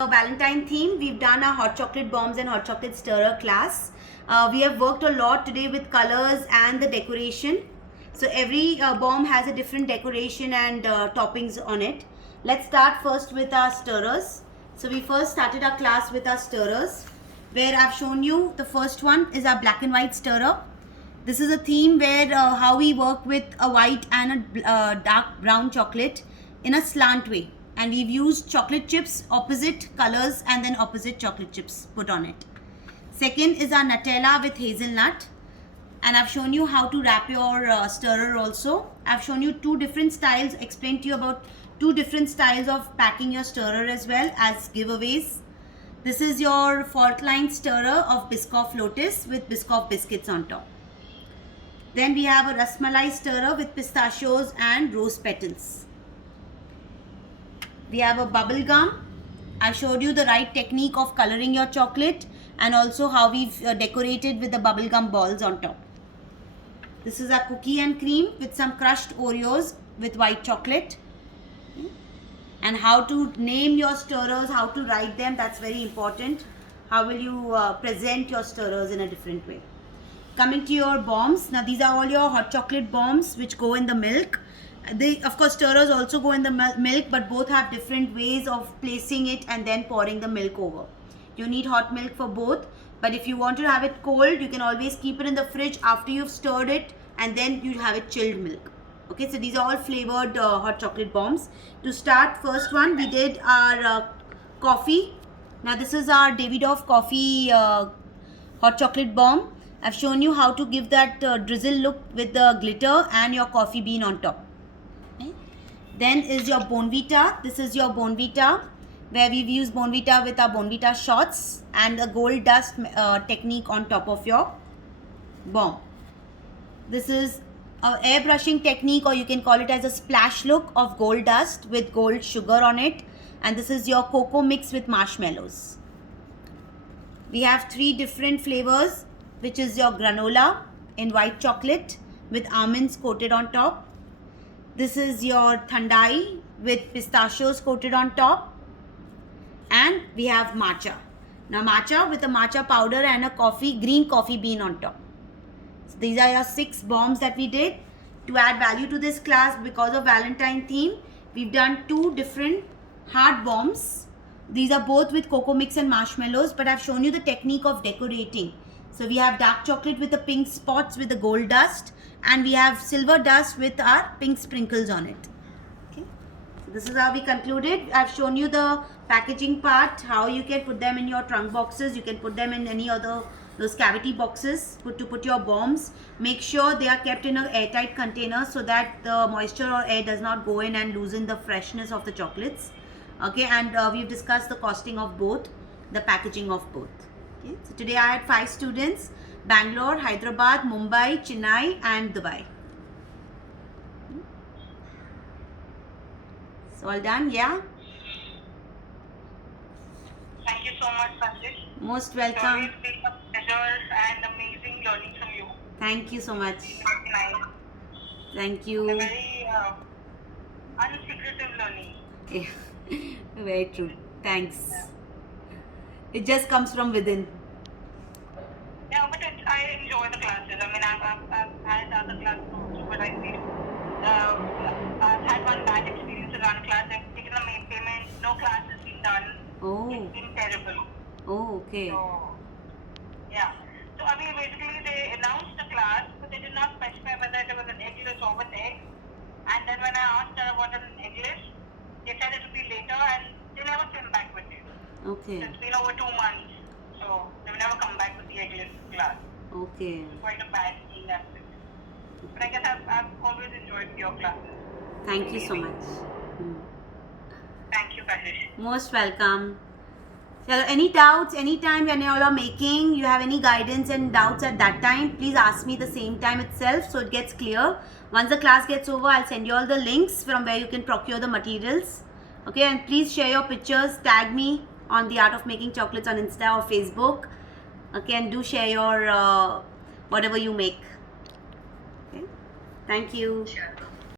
Valentine theme, we've done our hot chocolate bombs and hot chocolate stirrer class. We have worked a lot today with colors and the decoration. So every bomb has a different decoration and toppings on it. Let's start first with our stirrers. So we first started our class with our stirrers, where I've shown you the first one is our black and white stirrer. This is a theme where how we work with a white and a dark brown chocolate in a slant way. And we've used chocolate chips, opposite colors and then opposite chocolate chips put on it. Second is our Nutella with hazelnut. And I've shown you how to wrap your stirrer also. I've shown you two different styles, explained to you about two different styles of packing your stirrer as well as giveaways. This is your fault line stirrer of Biscoff Lotus with Biscoff biscuits on top. Then we have a Rasmalai stirrer with pistachios and rose petals. We have a bubble gum. I showed you the right technique of coloring your chocolate and also how we've decorated with the bubble gum balls on top. This is a cookie and cream with some crushed Oreos with white chocolate. And how to name your stirrers, how to write them, that's very important. How will you present your stirrers in a different way. Coming to your bombs. Now these are all your hot chocolate bombs which go in the milk. They, of course, stirrers also go in the milk, but both have different ways of placing it and then pouring the milk over. You need hot milk for both, but if you want to have it cold, you can always keep it in the fridge after you've stirred it and then you have it chilled milk. Okay, so these are all flavored hot chocolate bombs. To start, first one, we did our coffee. Now this is our Davidoff coffee hot chocolate bomb. I've shown you how to give that drizzle look with the glitter and your coffee bean on top. Then is your Bonvita. This is your Bonvita, where we've used Bonvita with our Bonvita shots and a gold dust technique on top of your bomb. This is an airbrushing technique, or you can call it as a splash look of gold dust with gold sugar on it. And this is your cocoa mix with marshmallows. We have three different flavors, which is your granola in white chocolate with almonds coated on top. This is your Thandai with pistachios coated on top. And we have matcha. Now matcha with a matcha powder and a green coffee bean on top. So these are your 6 bombs that we did. To add value to this class, because of Valentine theme, we've done 2 different hard bombs. These are both with cocoa mix and marshmallows, but I've shown you the technique of decorating. So we have dark chocolate with the pink spots with the gold dust, and we have silver dust with our pink sprinkles on it. Okay, so this is how we concluded. I've shown you the packaging part, how you can put them in your trunk boxes. You can put them in any other those cavity boxes to put your bombs. Make sure they are kept in an airtight container so that the moisture or air does not go in and loosen the freshness of the chocolates. Okay, and we've discussed the costing of both, the packaging of both. Okay, so today I had 5 students: Bangalore, Hyderabad, Mumbai, Chennai and Dubai. It's all done, yeah? Thank you so much, Sanjay. Most welcome. It's been a pleasure and amazing learning from you. Thank you so much. Very nice. Thank you. A very unsecretive learning. Yeah, very true. Thanks. It just comes from within. Yeah, but I enjoy the classes. I mean, I've had other classes also, but I feel I've had one bad experience in one class. I've taken the main payment, no class has been done. Oh. It's been terrible. Oh, okay. So, yeah. So, I mean, basically they announced the class, but they did not specify whether it was an eggless or with egg. And then when I asked her about an eggless, they said it would be later, and they never came back with it. Okay. It's been over 2 months, so they've never come back with the eggless class. Okay. It's quite a bad thing, that's it. But I guess I've always enjoyed your classes. Thank you so much. Thank you, Kashish. Most welcome. So any doubts, anytime when you all are making, you have any guidance and doubts at that time, please ask me the same time itself so it gets clear. Once the class gets over, I'll send you all the links from where you can procure the materials. Okay, and please share your pictures, tag me on The Art of Making Chocolates on Insta or Facebook. Okay, and do share your whatever you make. Okay, thank you. Sure.